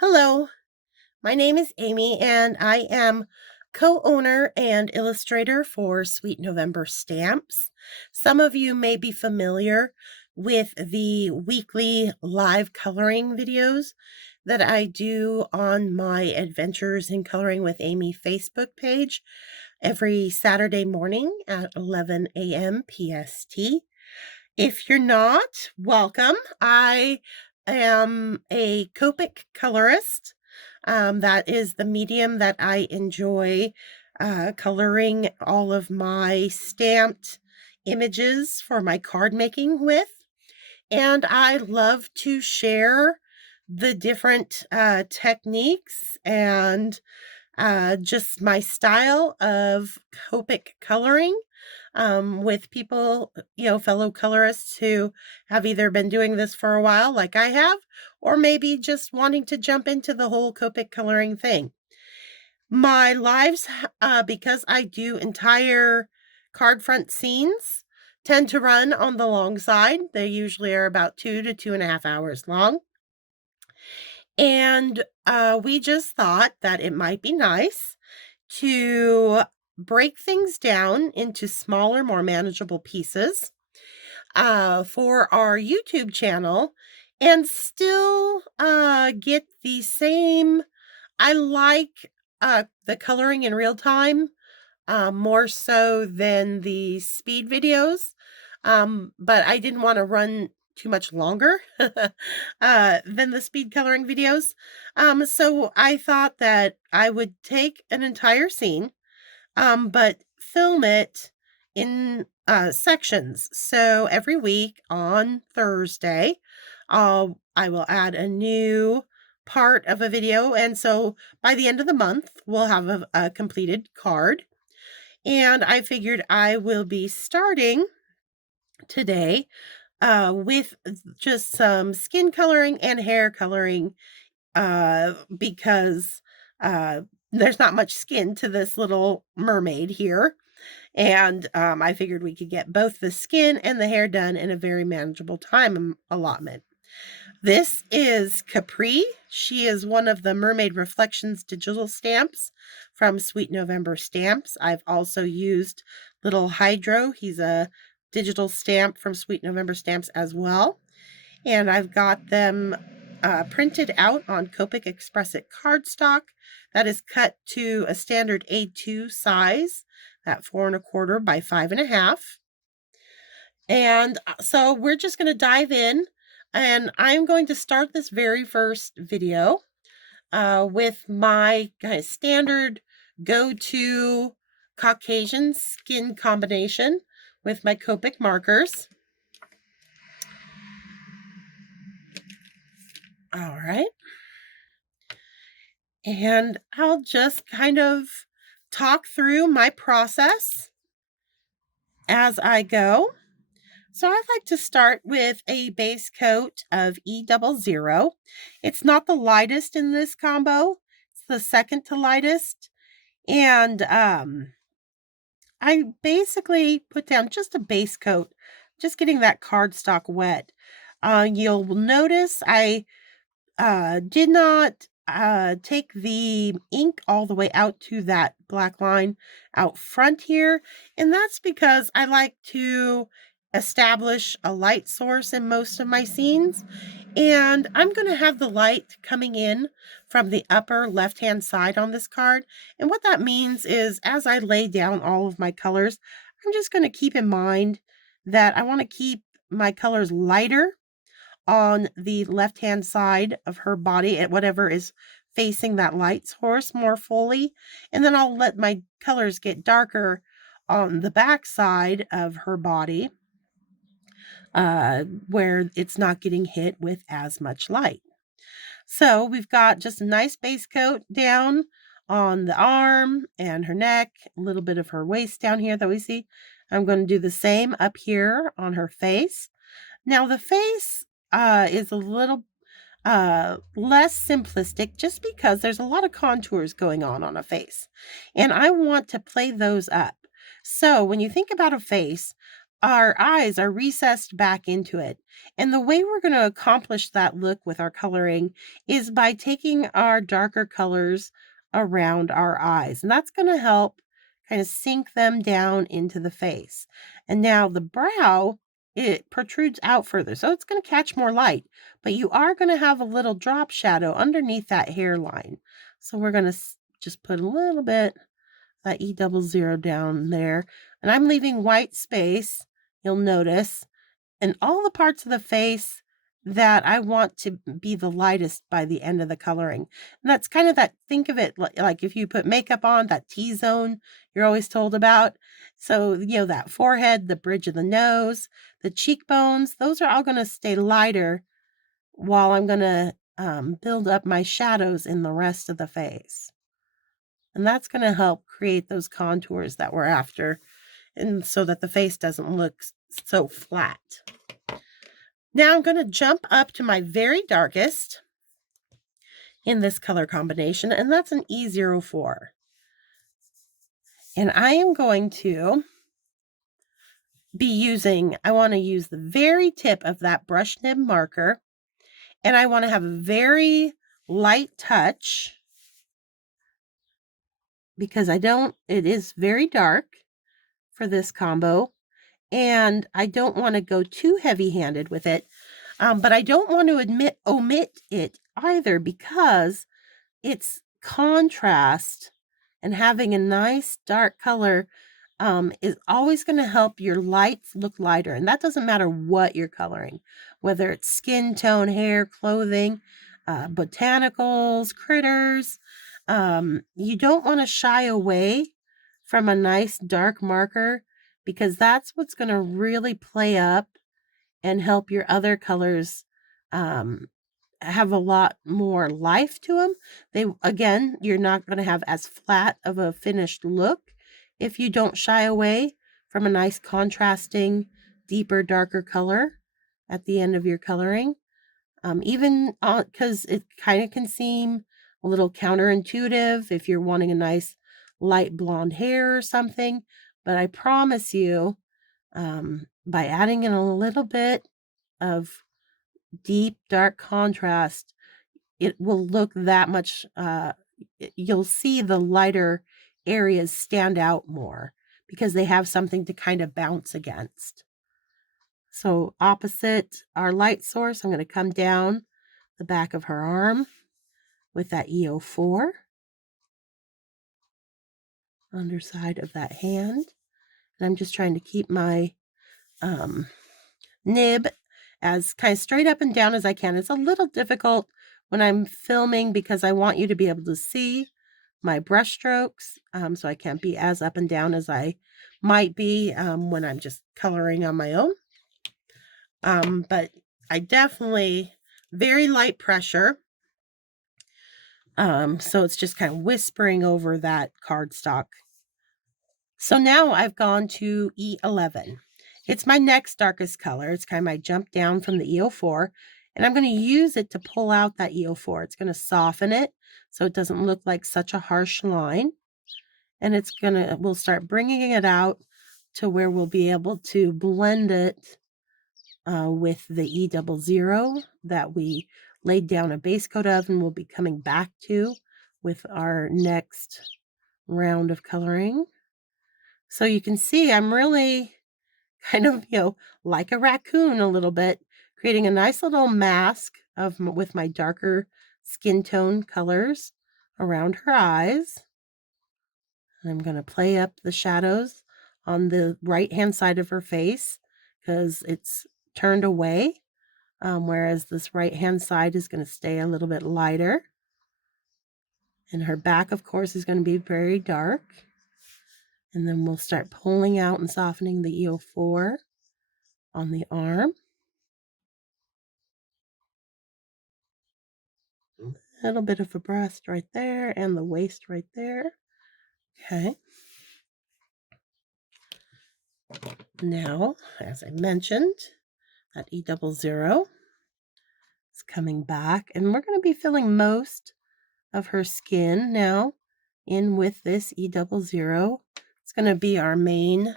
Hello, my name is Amy, and I am co-owner and illustrator for Sweet November Stamps. Some of you may be familiar with the weekly live coloring videos that I do on my Adventures in Coloring with Amy Facebook page every Saturday morning at 11 a.m. PST. If you're not, welcome. I am a Copic colorist. That is the medium that I enjoy coloring all of my stamped images for my card making with. And I love to share the different techniques and just my style of Copic coloring with people, fellow colorists who have either been doing this for a while, like I have, or maybe just wanting to jump into the whole Copic coloring thing. My lives, because I do entire card front scenes, tend to run on the long side. They usually are about 2 to 2.5 hours long. And we just thought that it might be nice to break things down into smaller, more manageable pieces for our YouTube channel and still get the same. I like the coloring in real time more so than the speed videos, but I didn't want to run too much longer than the speed coloring videos. So I thought that I would take an entire scene, but film it in sections. So every week on Thursday, I will add a new part of a video. And so by the end of the month, we'll have a completed card. And I figured I will be starting today with just some skin coloring and hair coloring because there's not much skin to this little mermaid here. And I figured we could get both the skin and the hair done in a very manageable time allotment. This is Capri. She is one of the Mermaid Reflections digital stamps from Sweet November Stamps. I've also used Little Hydro. He's a digital stamp from Sweet November Stamps as well. And I've got them printed out on Copic Express It cardstock that is cut to a standard A2 size, at 4 1/4 by 5 1/2. And so we're just going to dive in, and I'm going to start this very first video with my kind of standard go-to Caucasian skin combination with my Copic markers. All right. And I'll just kind of talk through my process as I go. So I'd like to start with a base coat of E00. It's not the lightest in this combo. It's the second to lightest. And I basically put down just a base coat, just getting that cardstock wet. You'll notice I did not take the ink all the way out to that black line out front here. And that's because I like to establish a light source in most of my scenes. And I'm going to have the light coming in from the upper left-hand side on this card. And what that means is as I lay down all of my colors, I'm just going to keep in mind that I want to keep my colors lighter on the left-hand side of her body at whatever is facing that light source more fully. And then I'll let my colors get darker on the back side of her body where it's not getting hit with as much light. So we've got just a nice base coat down on the arm and her neck, a little bit of her waist down here that we see. I'm going to do the same up here on her face. Now the face is a little less simplistic just because there's a lot of contours going on a face. And I want to play those up. So when you think about a face, our eyes are recessed back into it. And the way we're going to accomplish that look with our coloring is by taking our darker colors around our eyes. And that's going to help kind of sink them down into the face. And now the brow, it protrudes out further, so it's going to catch more light, but you are going to have a little drop shadow underneath that hairline. So we're going to just put a little bit that E00 down there, and I'm leaving white space, you'll notice, in all the parts of the face that I want to be the lightest by the end of the coloring. And that's kind of that, think of it like if you put makeup on, that T-zone you're always told about. So, you know, that forehead, the bridge of the nose, the cheekbones, those are all going to stay lighter while I'm going to build up my shadows in the rest of the face. And that's going to help create those contours that we're after, and so that the face doesn't look so flat. Now I'm going to jump up to my very darkest in this color combination, and that's an E04. And I am going to be using, I want to use the very tip of that brush nib marker, and I want to have a very light touch because it is very dark for this combo, and I don't want to go too heavy-handed with it, but I don't want to omit it either, because it's contrast and having a nice dark color is always going to help your lights look lighter, and that doesn't matter what you're coloring, whether it's skin tone, hair, clothing, botanicals, critters. You don't want to shy away from a nice dark marker, because that's what's going to really play up and help your other colors have a lot more life to them. Again, you're not going to have as flat of a finished look if you don't shy away from a nice contrasting, deeper, darker color at the end of your coloring. Even because it kind of can seem a little counterintuitive if you're wanting a nice light blonde hair or something, but I promise you, by adding in a little bit of deep dark contrast, it will look that much, you'll see the lighter areas stand out more because they have something to kind of bounce against. So opposite our light source, I'm going to come down the back of her arm with that E04, underside of that hand. And I'm just trying to keep my nib as kind of straight up and down as I can. It's a little difficult when I'm filming because I want you to be able to see my brush strokes, so I can't be as up and down as I might be when I'm just coloring on my own. But I definitely, very light pressure. So it's just kind of whispering over that cardstock. So now I've gone to E11. It's my next darkest color. It's kind of my jump down from the E04, and I'm going to use it to pull out that E04. It's going to soften it so it doesn't look like such a harsh line. And we'll start bringing it out to where we'll be able to blend it with the E00 that we laid down a base coat of, and we'll be coming back to with our next round of coloring. So you can see I'm really kind of, like a raccoon a little bit, creating a nice little mask with my darker skin tone colors around her eyes. And I'm going to play up the shadows on the right-hand side of her face because it's turned away, whereas this right-hand side is going to stay a little bit lighter. And her back, of course, is going to be very dark. And then we'll start pulling out and softening the E04 on the arm. A little bit of a breast right there and the waist right there. Okay. Now, as I mentioned, that E00 is coming back, and we're going to be filling most of her skin now in with this E00. It's going to be our main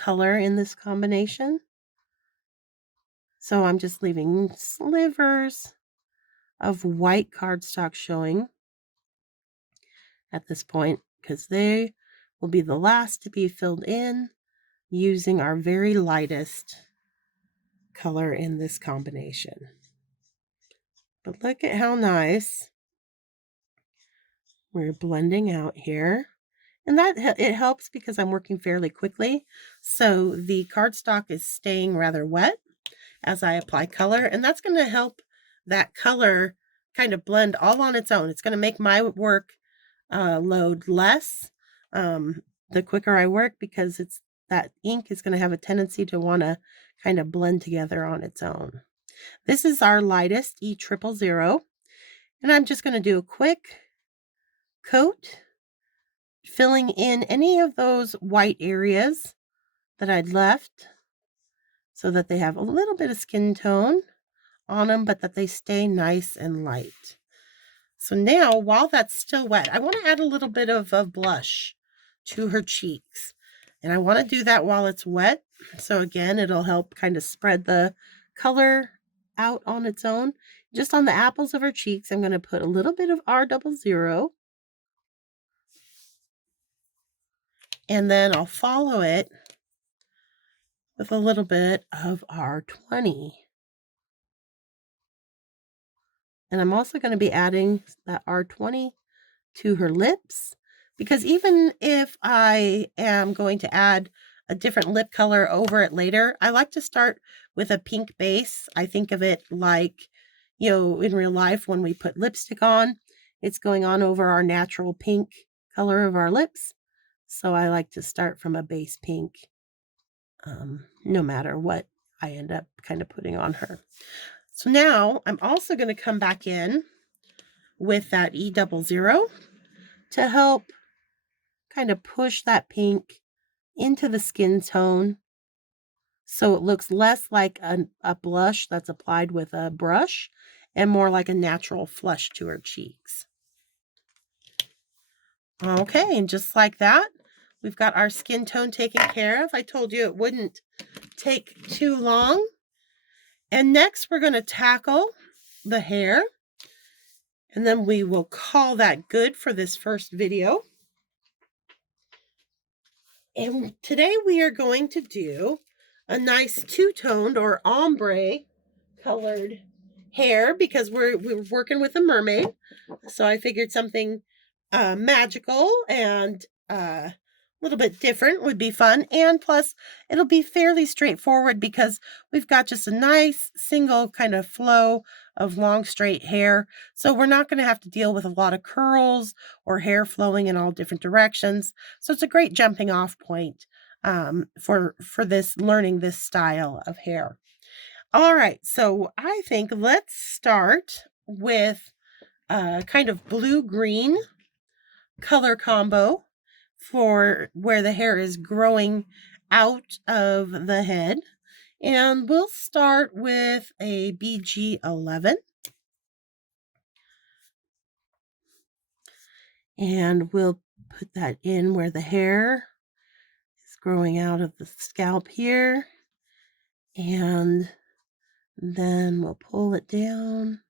color in this combination. So I'm just leaving slivers of white cardstock showing at this point because they will be the last to be filled in using our very lightest color in this combination. But look at how nice we're blending out here. And that it helps because I'm working fairly quickly. So the cardstock is staying rather wet as I apply color. And that's going to help that color kind of blend all on its own. It's going to make my work load less the quicker I work because that ink is going to have a tendency to want to kind of blend together on its own. This is our lightest E000. And I'm just going to do a quick coat, filling in any of those white areas that I'd left so that they have a little bit of skin tone on them, but that they stay nice and light. So now, while that's still wet, I want to add a little bit of a blush to her cheeks. And I want to do that while it's wet. So again, it'll help kind of spread the color out on its own. Just on the apples of her cheeks, I'm going to put a little bit of R00. And then I'll follow it with a little bit of R20. And I'm also going to be adding that R20 to her lips, because even if I am going to add a different lip color over it later, I like to start with a pink base. I think of it like, in real life when we put lipstick on, it's going on over our natural pink color of our lips. So I like to start from a base pink, no matter what I end up kind of putting on her. So now I'm also going to come back in with that E00 to help kind of push that pink into the skin tone so it looks less like a blush that's applied with a brush and more like a natural flush to her cheeks. Okay, and just like that, we've got our skin tone taken care of. I told you it wouldn't take too long. And next we're going to tackle the hair. And then we will call that good for this first video. And today we are going to do a nice two-toned or ombre colored hair because we're working with a mermaid. So I figured something magical and a little bit different would be fun. And plus, it'll be fairly straightforward because we've got just a nice single kind of flow of long straight hair. So we're not going to have to deal with a lot of curls or hair flowing in all different directions. So it's a great jumping off point for this learning this style of hair. All right, so I think let's start with a kind of blue-green color combo for where the hair is growing out of the head. And we'll start with a BG11. And we'll put that in where the hair is growing out of the scalp here. And then we'll pull it down.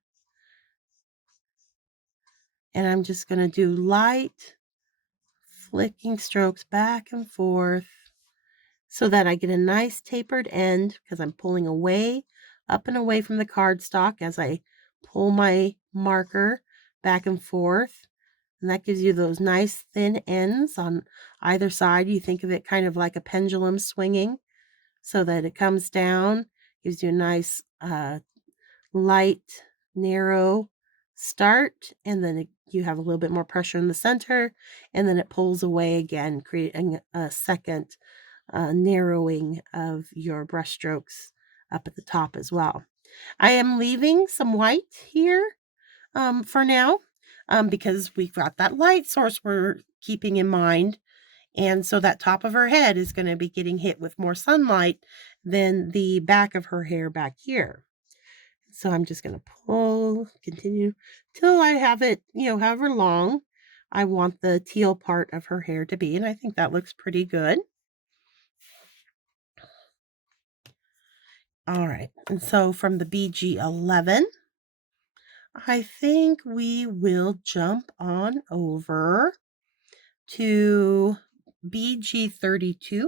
And I'm just going to do light flicking strokes back and forth so that I get a nice tapered end because I'm pulling away, up and away from the cardstock as I pull my marker back and forth. And that gives you those nice thin ends on either side. You think of it kind of like a pendulum swinging so that it comes down, gives you a nice light, narrow start, and then you have a little bit more pressure in the center, and then it pulls away again, creating a second narrowing of your brush strokes up at the top as well. I am leaving some white here for now because we've got that light source we're keeping in mind. And so that top of her head is going to be getting hit with more sunlight than the back of her hair back here. So I'm just going to continue till I have it, however long I want the teal part of her hair to be. And I think that looks pretty good. All right, and so from the BG11, I think we will jump on over to BG32,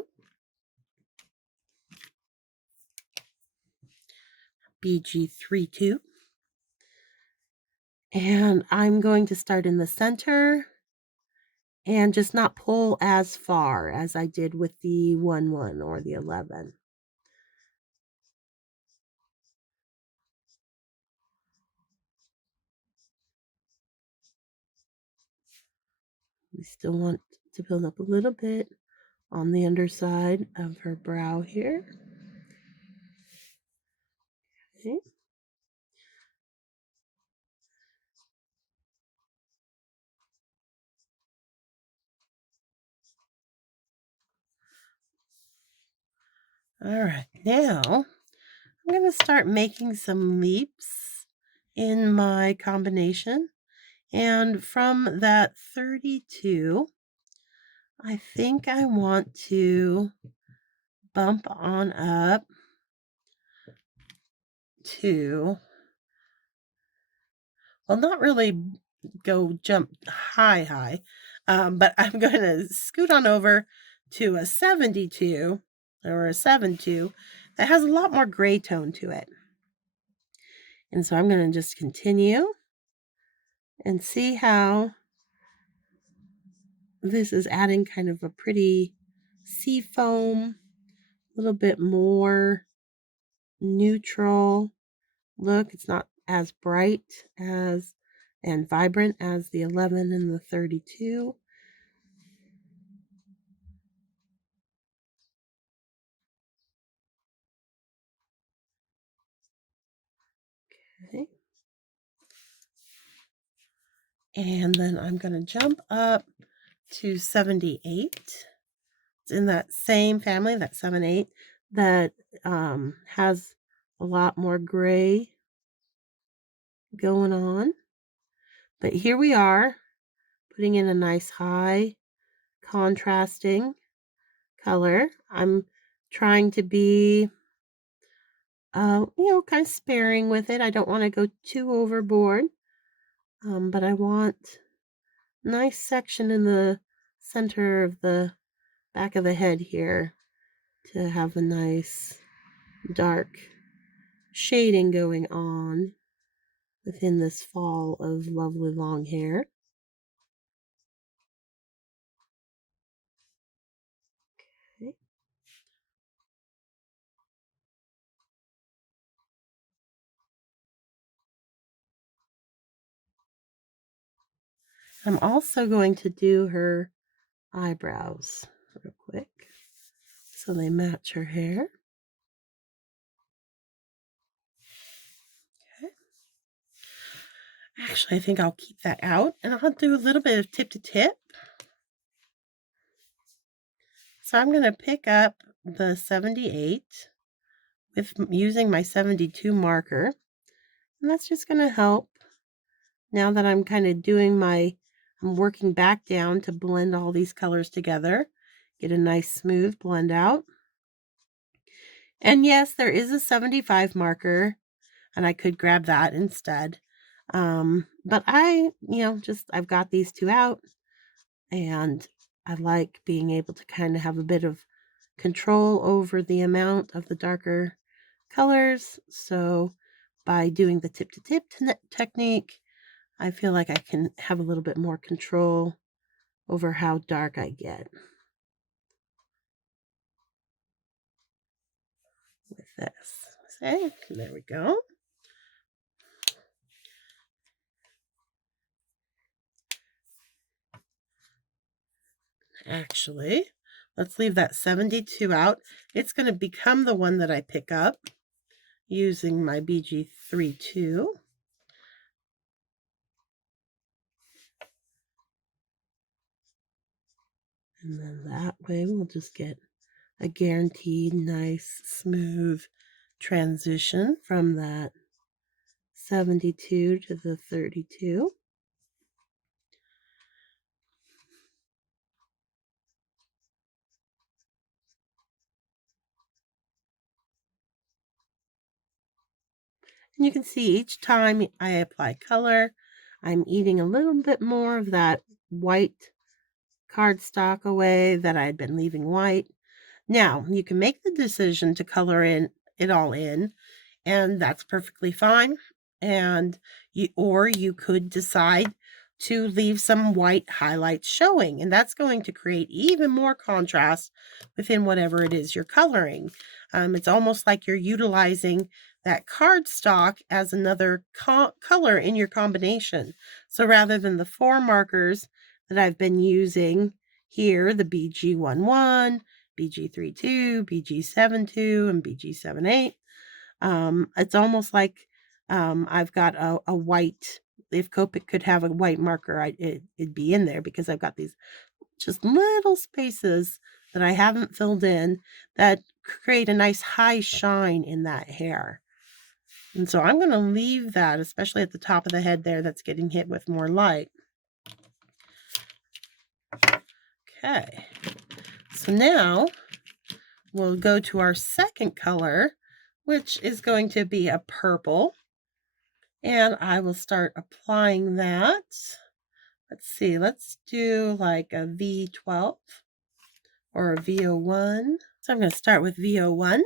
BG32, and I'm going to start in the center and just not pull as far as I did with the 1-1 or the 11. We still want to build up a little bit on the underside of her brow here. Okay. All right, now I'm going to start making some leaps in my combination. And from that 32, I think I want to bump on up to, well, not really go jump high, but I'm going to scoot on over to a 72 or a 7-2 that has a lot more gray tone to it. And so I'm going to just continue and see how this is adding kind of a pretty sea foam, a little bit more neutral look. It's not as bright as and vibrant as the 11 and the 32. Okay. And then I'm going to jump up to 78. It's in that same family, that 7-8, that has a lot more gray going on. But here we are, putting in a nice high contrasting color. I'm trying to be, kind of sparing with it. I don't want to go too overboard, but I want a nice section in the center of the back of the head here to have a nice dark shading going on within this fall of lovely long hair. Okay. I'm also going to do her eyebrows real quick so they match her hair. Okay. Actually, I think I'll keep that out and I'll do a little bit of tip to tip. So I'm going to pick up the 78 with using my 72 marker, and that's just going to help now that I'm kind of I'm working back down to blend all these colors together, get a nice smooth blend out. And yes, there is a 75 marker, and I could grab that instead. But I've got these two out, and I like being able to kind of have a bit of control over the amount of the darker colors. So by doing the tip to tip technique, I feel like I can have a little bit more control over how dark I get with this. Okay, there we go. Actually, let's leave that 72 out. It's going to become the one that I pick up using my BG32. And then that way we'll just get a guaranteed nice smooth transition from that 72 to the 32. And you can see each time I apply color, I'm eating a little bit more of that white cardstock away that I'd been leaving white. Now, you can make the decision to color it all in, and that's perfectly fine. And you could decide to leave some white highlights showing, and that's going to create even more contrast within whatever it is you're coloring. It's almost like you're utilizing that cardstock as another color in your combination. So rather than the 4 markers that I've been using here, the BG11, BG32, BG72, and BG78, it's almost like I've got a white. If Copic could have a white marker, it'd be in there, because I've got these just little spaces that I haven't filled in that create a nice high shine in that hair. And so I'm going to leave that, especially at the top of the head there that's getting hit with more light. Okay, so now we'll go to our second color, which is going to be a purple. And I will start applying that. Let's see, let's do like a V12 or a V01. So I'm going to start with V01.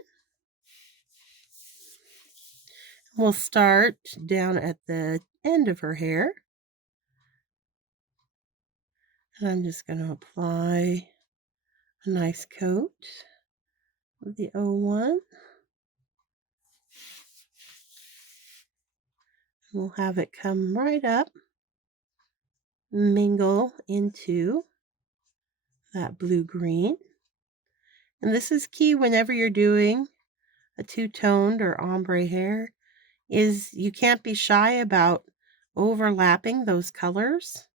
We'll start down at the end of her hair. And I'm just going to apply a nice coat of the 01. We'll have it come right up, mingle into that blue-green. And this is key whenever you're doing a two-toned or ombre hair, is you can't be shy about overlapping those colors.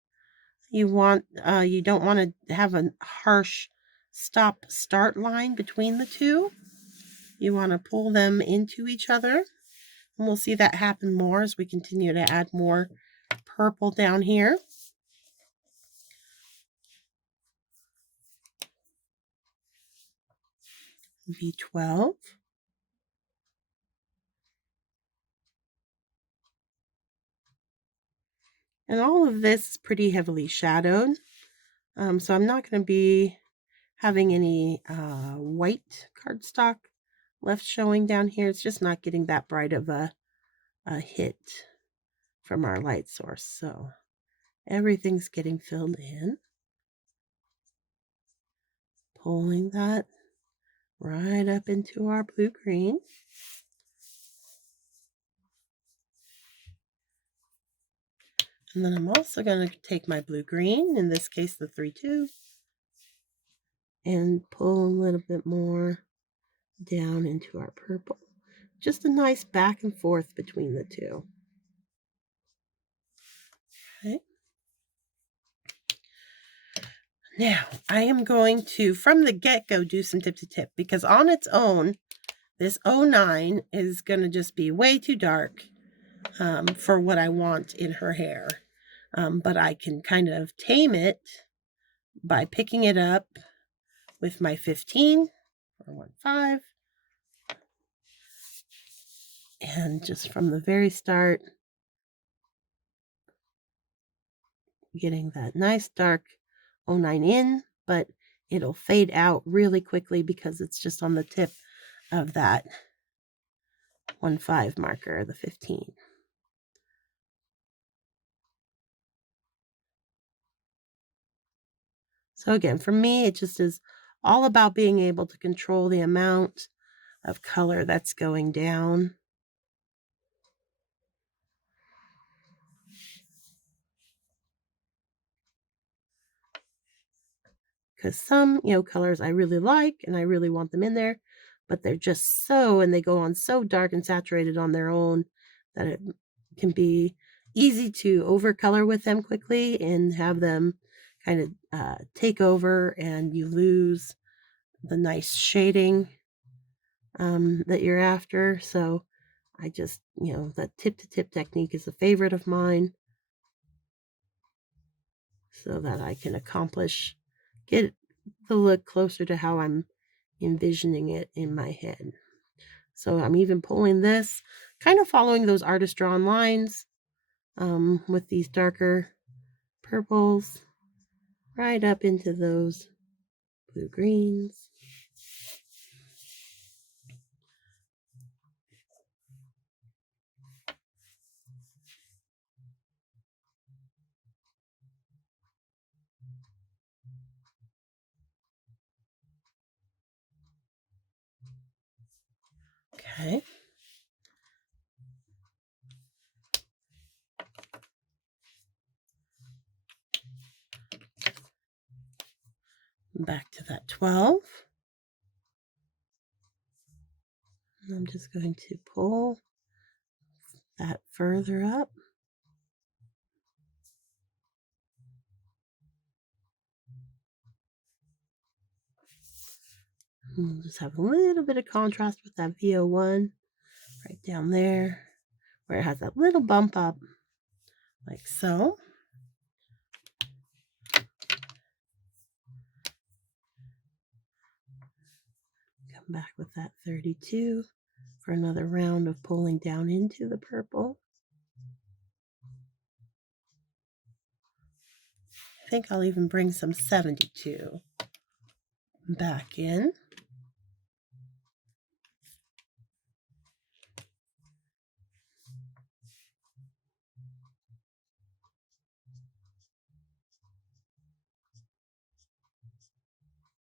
You don't want to have a harsh stop-start line between the two. You want to pull them into each other. And we'll see that happen more as we continue to add more purple down here. V12. And all of this is pretty heavily shadowed. So I'm not going to be having any white cardstock left showing down here. It's just not getting that bright of a hit from our light source. So everything's getting filled in. Pulling that right up into our blue-green. And then I'm also going to take my blue-green, in this case the 3-2, and pull a little bit more down into our purple. Just a nice back and forth between the two. Okay. Now, I am going to, from the get-go, do some tip-to-tip, because on its own, this 09 is going to just be way too dark for what I want in her hair. But I can kind of tame it by picking it up with my 15 or 15, and just from the very start, getting that nice dark 09 in, but it'll fade out really quickly because it's just on the tip of that 15 marker, the 15. So again, for me, it just is all about being able to control the amount of color that's going down. Because some, colors I really like and I really want them in there, but they're just and they go on so dark and saturated on their own that it can be easy to overcolor with them quickly and have them kind of take over, and you lose the nice shading that you're after. So I just, that tip-to-tip technique is a favorite of mine, so that I can get the look closer to how I'm envisioning it in my head. So I'm even pulling this kind of following those artist drawn lines with these darker purples right up into those blue greens. Okay. Back to that 12. And I'm just going to pull that further up. And we'll just have a little bit of contrast with that VO1 right down there, where it has that little bump up, like so. Come back with that 32 for another round of pulling down into the purple. I think I'll even bring some 72 back in.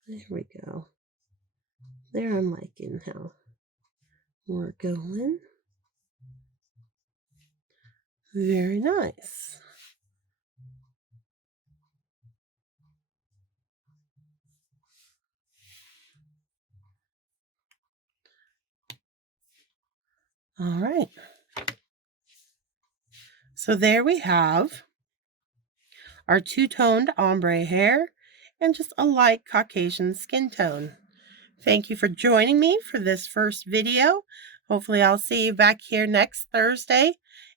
There we go. There I'm liking how we're going. Very nice. All right. So there we have our two-toned ombre hair and just a light Caucasian skin tone. Thank you for joining me for this first video. Hopefully I'll see you back here next Thursday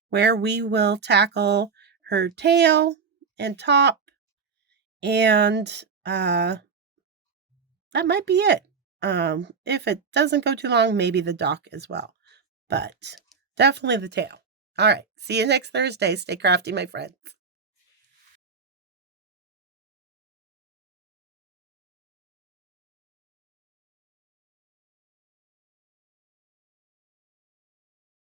where we will tackle her tail and top, and that might be it. If it doesn't go too long, maybe the dock as well, but definitely the tail. All right, see you next Thursday. Stay crafty, my friends.